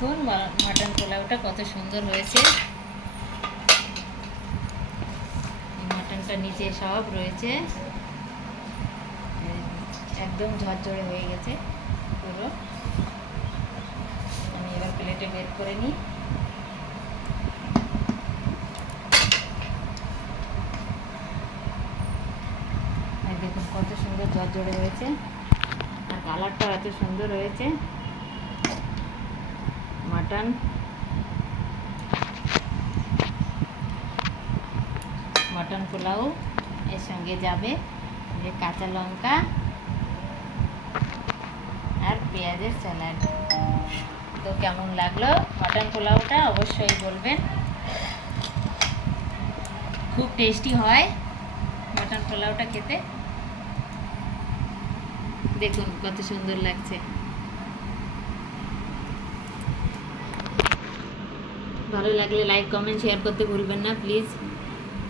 দেখুন মাটন পোলাওটা কত সুন্দর হয়েছে। মাটনটা নিচে সব রয়েছে, একদম ঝরঝরে হয়ে গেছে পুরো। আমি এবার প্লেটে বের করে নিই। দেখুন কত সুন্দর ঝরঝরে হয়েছে, আর কালারটাও এত সুন্দর হয়েছে। মটন পোলাও এর সঙ্গে যাবে যে কাঁচা লঙ্কা আর পেঁয়াজের স্যালাড। তো কেমন লাগলো মটন পোলাওটা অবশ্যই বলবেন। খুব টেস্টি হয় মটন পোলাওটা খেতে। দেখুন কত সুন্দর লাগছে। ভালো লাগলে লাইক কমেন্ট শেয়ার করতে ভুলবেন না প্লিজ।